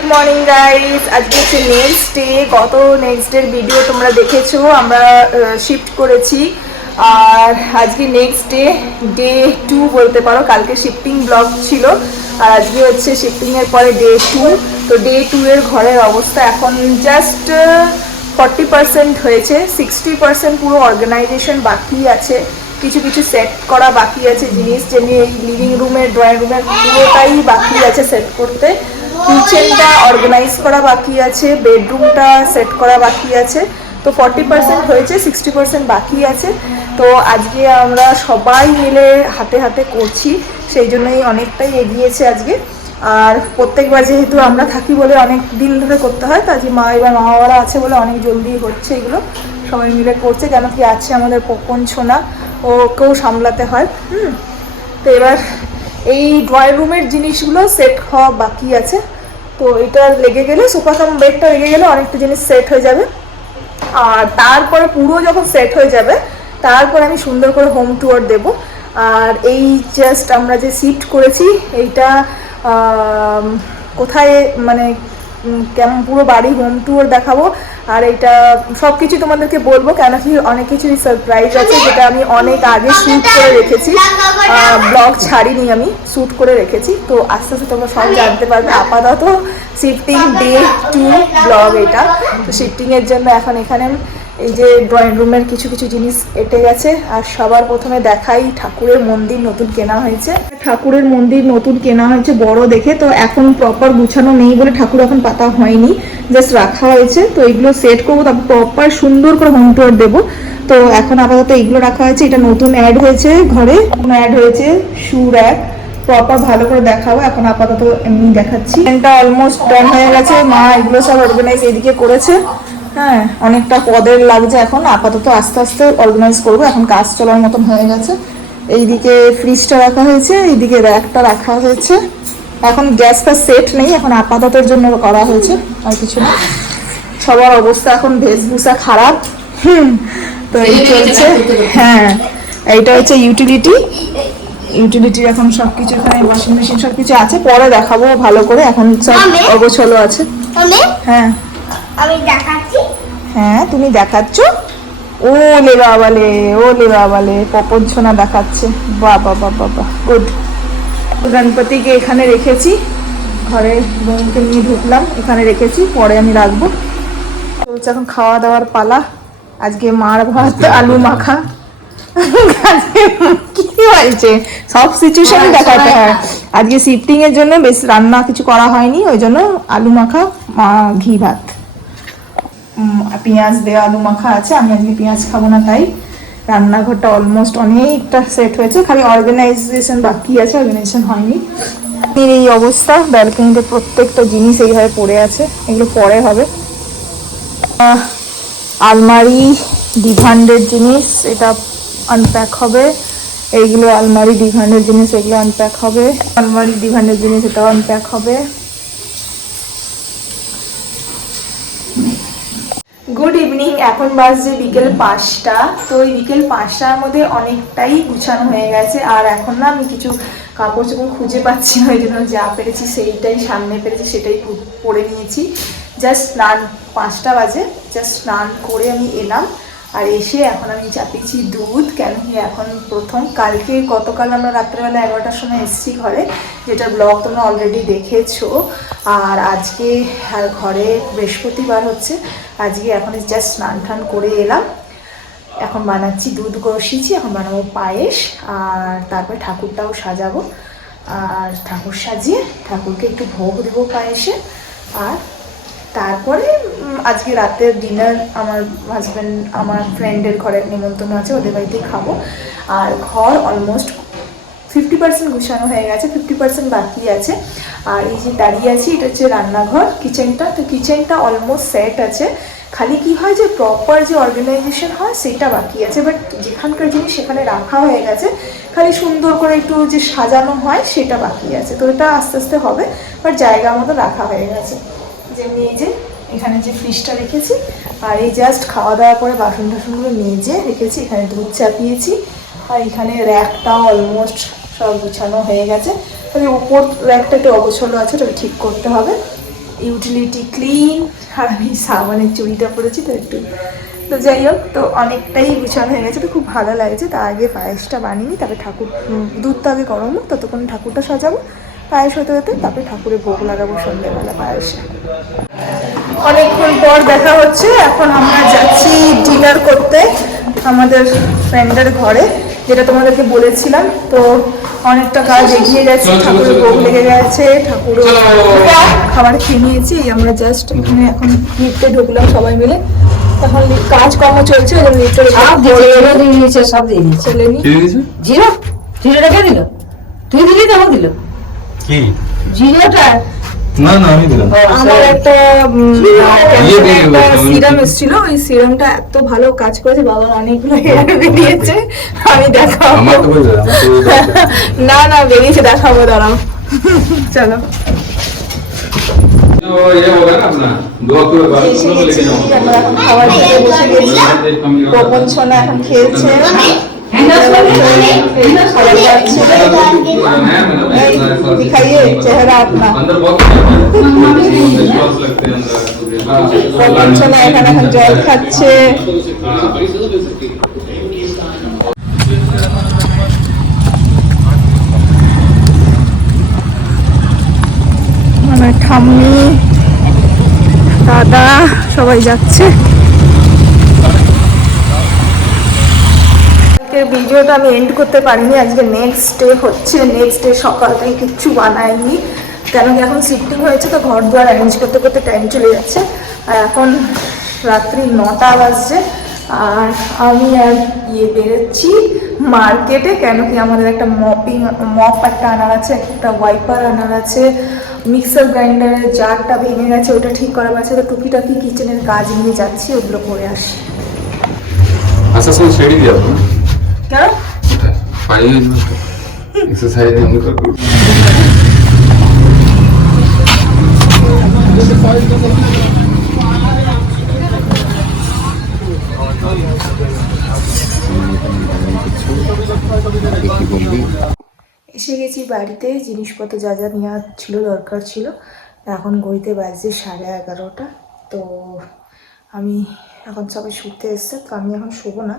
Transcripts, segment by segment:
Good morning guys. আজকে হচ্ছে next day. গত নেক্সট ডের ভিডিও তোমরা দেখেছো, আমরা শিফট করেছি। আর আজকে নেক্সট ডে, ডে 2 বলতে পারো। কালকে শিফটিং ব্লগ ছিল আর আজকে হচ্ছে শিফটিংয়ের পরে ডে 2। তো ডে 2 এর ঘরের অবস্থা এখন জাস্ট 40% হয়েছে, 60% পুরো অর্গানাইজেশন বাকি আছে। কিছু কিছু সেট করা বাকি আছে জিনিস, যেমনি এই লিভিং রুমের, ড্রয়িং রুমের পুরোটাই বাকি আছে সেট করতে। কিচেনটা অর্গানাইজ করা বাকি আছে, বেডরুমটা সেট করা বাকি আছে। তো 40% হয়েছে, 60% বাকি আছে। তো আজকে আমরা সবাই মিলে হাতে হাতে করছি, সেই জন্যই অনেকটাই এগিয়েছে আজকে। আর প্রত্যেকবার যেহেতু আমরা থাকি বলে অনেক দিন ধরে করতে হয়, তো আজকে এবার মা বাবারা আছে বলে অনেক জলদি হচ্ছে এগুলো, সবাই মিলে করছে। কেন কি আছে আমাদের পকন ছোনা, ওকেও সামলাতে হয়। তো এবার এই ড্রয়িং রুমের জিনিসগুলো সেট হওয়া বাকি আছে। তো এটা লেগে গেলে, সোফা কাম বেডটা লেগে গেলে অনেকটা জিনিস সেট হয়ে যাবে। আর তারপরে পুরো যখন সেট হয়ে যাবে, তারপর আমি সুন্দর করে হোম ট্যুর দেব। আর এই জাস্ট আমরা যে শিফট করেছি এইটা কোথায়, মানে কেমন পুরো বাড়ি হোম ট্যুর দেখাবো। আর এটা সব কিছু তোমাদেরকে বলবো, কেন কি অনেক কিছুই সারপ্রাইজ আছে, যেটা আমি অনেক আগে শ্যুট করে রেখেছি, ব্লগ ছাড়িনি, আমি শ্যুট করে রেখেছি। তো আস্তে আস্তে তোমরা সব জানতে পারবে। আপাতত শিফটিং ডে 2 ব্লগ এটা। তো শিফটিংয়ের জন্য এখন এখানে এই যে ড্রয়িং রুমের কিছু কিছু জিনিস এঁটে গেছে। আর সবার প্রথমে দেখাই, ঠাকুরের মন্দির নতুন কেনা হয়েছে। ঠাকুরের মন্দির নতুন কেনা হয়েছে বড় দেখে। তো এখন প্রপার গুছানো নেই বলে ঠাকুর এখন পাতা হয়নি, জাস্ট রাখা হয়েছে। তো এগুলো সেট করবো, তারপর প্রপার সুন্দর করে হোম ট্যুর দেবো। তো এখন আপাতত এগুলো রাখা হয়েছে। এটা নতুন অ্যাড হয়েছে ঘরে, অ্যাড হয়েছে শু র্যাক, প্রপার ভালো করে দেখাবো। এখন আপাতত এমনি দেখাচ্ছি। এটা অলমোস্ট ডান হয়ে গেছে, মা এগুলো সব অর্গানাইজ এদিকে করেছে। হ্যাঁ, অনেকটা পদের লাগছে এখন। আপাতত আস্তে আস্তে অর্গানাইজ করবো, এখন কাজ চলার মতন হয়ে গেছে। এইদিকে ফ্রিজটা রাখা হয়েছে, এইদিকে র্যাকটা রাখা হয়েছে। এখন গ্যাসটা সেট নেই, এখন আপাততের জন্য করা হয়েছে, আর কিছু না। সবার অবস্থা এখন বেশভূষা খারাপ। তো এই চলছে। হ্যাঁ, এইটা হচ্ছে ইউটিলিটির এখন সবকিছু, এখানে ওয়াশিং মেশিন সবকিছু আছে, পরে দেখাবো ভালো করে। এখন সব অগোছলো আছে। হ্যাঁ আমি দেখাচ্ছি। হ্যাঁ, তুমি দেখাচ্ছ। ও লে বাবালে পপন সোনা দেখাচ্ছে। বাবা বাবা বাবা, গুড। গণপতিকে এখানে রেখেছি, ঘরে বোনকে নিয়ে ঢুকলাম, এখানে রেখেছি, পরে আমি রাখবো। চলছে এখন খাওয়া দাওয়ার পালা। আজকে মার ভাত আলু মাখা। কি বলছে, সব সিচুয়েশন দেখাতে হয়। আজকে শিফটিং এর জন্য বেশ রান্না কিছু করা হয়নি, ওই জন্য আলু মাখা, ঘি ভাত, পেঁয়াজ দেওয়া আলু মাখা আছে। আমি আজকে পেঁয়াজ খাবো না, তাই রান্নাঘরটা অলমোস্ট অনেকটা সেট হয়েছে, খালি অর্গানাইজেশন বাকি আছে, অর্গানাইজেশন হয়নি। এই অবস্থা, ব্যালকনিতে প্রত্যেকটা জিনিস এইভাবে পড়ে আছে, এগুলো পরে হবে। আলমারি ডিভান্ডের জিনিস, এটা আনপ্যাক হবে। এইগুলো আলমারি ডিভান্ডের জিনিস, এগুলো আনপ্যাক হবে। আলমারি ডিভান্ডের জিনিস, এটাও আনপ্যাক হবে। গুড ইভিনিং, এখন বাজছে বিকেল 5টা। তো এই বিকেল 5টার মধ্যে অনেকটাই গুছানো হয়ে গেছে। আর এখন না আমি কিছু কাপড় চোপড় খুঁজে পাচ্ছি না, ওই জন্য যা পেরেছি সেইটাই, সামনে পেরেছি সেটাই পরে নিয়েছি। জাস্ট স্নান, 5টা বাজে, জাস্ট স্নান করে আমি এলাম। আর এসে এখন আমি চাপিয়েছি দুধ, কেন কি এখন প্রথম, গতকাল আমরা রাত্রেবেলা 11টার সময় এসেছি ঘরে, যেটার ব্লগ তোমরা অলরেডি দেখেছো। আর আজকে ঘরে বৃহস্পতিবার হচ্ছে, আজকে এখন জাস্ট স্নান টান করে এলাম। এখন বানাচ্ছি, দুধ বসিয়েছি, এখন বানাবো পায়েস। আর তারপরে ঠাকুরটাও সাজাবো। আর ঠাকুর সাজিয়ে ঠাকুরকে একটু ভোগ দেবো পায়েসে। আর তারপরে আজকে রাতের ডিনার আমার হাজব্যান্ড, আমার ফ্রেন্ডের ঘরে নিমন্ত্রণ আছে, ওদের বাড়িতেই খাবো। আর ঘর অলমোস্ট 50% গুছানো হয়ে গেছে, 50% বাকি আছে। আর এই যে দাঁড়িয়ে আছি, এটা হচ্ছে রান্নাঘর, কিচেনটা। তো কিচেনটা অলমোস্ট সেট আছে, খালি কি হয় যে প্রপার যে অর্গানাইজেশন হয় সেটা বাকি আছে। বাট যেখানকার জিনিস সেখানে রাখা হয়ে গেছে, খালি সুন্দর করে একটু যে সাজানো হয় সেটা বাকি আছে। তো এটা আস্তে আস্তে হবে, বাট জায়গা মতো রাখা হয়ে গেছে। যেমনি এই যে এখানে যে ফ্রিজটা রেখেছি, আর এই জাস্ট খাওয়া দাওয়ার পরে বাসন টাসনগুলো মেজে রেখেছি, এখানে দুধ চাপিয়েছি। আর এখানে র্যাকটাও অলমোস্ট সব গুছানো হয়ে গেছে, তবে উপর র্যাকটা একটু অগোছলো আছে, ওটা ঠিক করতে হবে। Utility clean. আর আমি সাবানের চুড়িটা পরেছি তো একটু, তো যাই হোক, তো অনেকটাই গুছানো হয়ে গেছে, তো খুব ভালো লাগছে। তার আগে পায়েসটা বানিয়ে তারপরে ঠাকুর, দুধটা আগে গরম হোক, ততক্ষণ ঠাকুরটা সাজাবো, পায়েস হতে হতে তারপরে ঠাকুরের ভোগ লাগাবো সন্ধ্যেবেলা পায়েসে। অনেকক্ষণ পর দেখা হচ্ছে। এখন আমরা যাচ্ছি ডিনার করতে আমাদের ফ্রেন্ডের ঘরে, যেটা তোমাদেরকে বলেছিলাম। তো অনেকটা কাজ এগিয়ে গেছে, ঠাকুরের ভোগ লেগে গেছে, ঠাকুরও খাবার খেয়ে নিয়েছি। আমরা জাস্ট এখানে এখন লিফটে ঢুকলাম সবাই মিলে, এখন কাজকর্ম চলছে, লিফটে সব দিয়ে দিয়েছে। ছেলে নি জিরো জিরোটা কে দিল? তুই দিলি তো? দিল কি? জিরোটা? না না আমি দিলাম। আমার একটা সিরাম এসেছিল, ওই সিরামটা এত ভালো কাজ করেছে, বাবার অনেকগুলো হেয়ার বেরিয়েছে, আমি দেখাবো। আমার তো বলে দাও, আমার তো বলে দাও। না না বেরিয়েছে, দেখাবো, দাঁড়াও। চলো तो ये होगा ना अपना 2 अक्टूबर बाद এসে दोनों গেছি, लेके जाऊंगा। আমরা এখন খাবার খেতে বসে গেছি। পবন সোনা এখন খেয়েছে, খাবার খাচ্ছে। এই, दिखाइए चेहरा अपना। अंदर बहुत विश्वास लगते हैं अंदर। পবন সোনা এখন এখন জল খাচ্ছে। মানে ঠাম্মি, দাদা সবাই যাচ্ছে। ভিডিওটা আমি এন্ড করতে পারিনি, আজকে নেক্সট ডে হচ্ছে। নেক্সট ডে সকাল থেকে কিচ্ছু বানাইনি, কেন কি এখন শিফটিং হয়েছে, তো ঘর দুয়ার অ্যারেঞ্জ করতে করতে টাইম চলে যাচ্ছে। আর এখন রাত্রি 9টা বাজছে, আর আমি আর বেরোচ্ছি মার্কেটে, কেন কি আমাদের একটা মপ একটা আনার আছে, একটা ওয়াইপার আনার আছে, মিক্সার গ্রাইন্ডারের জারটা ভেঙে গেছে, ওটা ঠিক করার আছে। তো টুকিটাকি কিচেনের কাজ নিয়ে যাচ্ছি, ওগুলো করে আসি। अच्छा सो शेडी दिया आपको কেন? फाइव एक्सरसाइज हम लोग का এসে গেছি বাড়িতে, জিনিসপত্র যা যা নেওয়া ছিল, দরকার ছিল। এখন ঘড়িতে বাজছে 11:30। তো আমি এখন সবাই শুতে এসছে, তো আমি এখন শোবো না,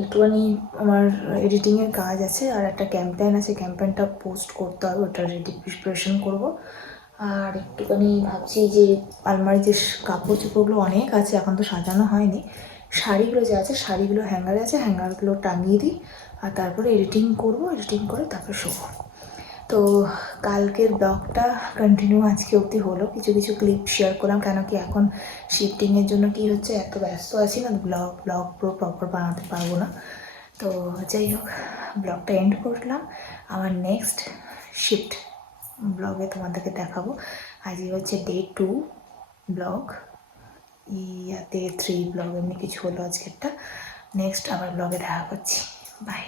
একটুখানি আমার এডিটিংয়ের কাজ আছে, আর একটা ক্যাম্পেইন আছে, ক্যাম্পেইনটা পোস্ট করতে হবে, ওটা রেডি প্রিপারেশন করবো। আর একটুখানি ভাবছি যে আলমারি যে কাপড় চোপড়গুলো অনেক আছে, এখন তো সাজানো হয়নি, শাড়িগুলো যা আছে শাড়িগুলো হ্যাঙ্গারে আছে, হ্যাঙ্গারগুলো টাঙিয়ে দিই, আর তারপরে এডিটিং করব, এডিটিং করে তারপরে শোবো। তো কালকের ব্লগটা কন্টিনিউ আজকে অবধি হলো, কিছু কিছু ক্লিপ শেয়ার করলাম, কেন কি এখন শিফটিংয়ের জন্য কি হচ্ছে, এত ব্যস্ত আছি না, ব্লগ পুরো প্রপার বানাতে পারবো না। তো যাই হোক, ব্লগটা এন্ড করলাম। আমার নেক্সট শিফট ব্লগে তোমাদেরকে দেখাবো। আজকে হচ্ছে ডে 2 ব্লগ, ডে 3 ব্লগ, এমনি কিছু হলো আজকেরটা। নেক্সট আবার ব্লগে দেখা করছি, বাই।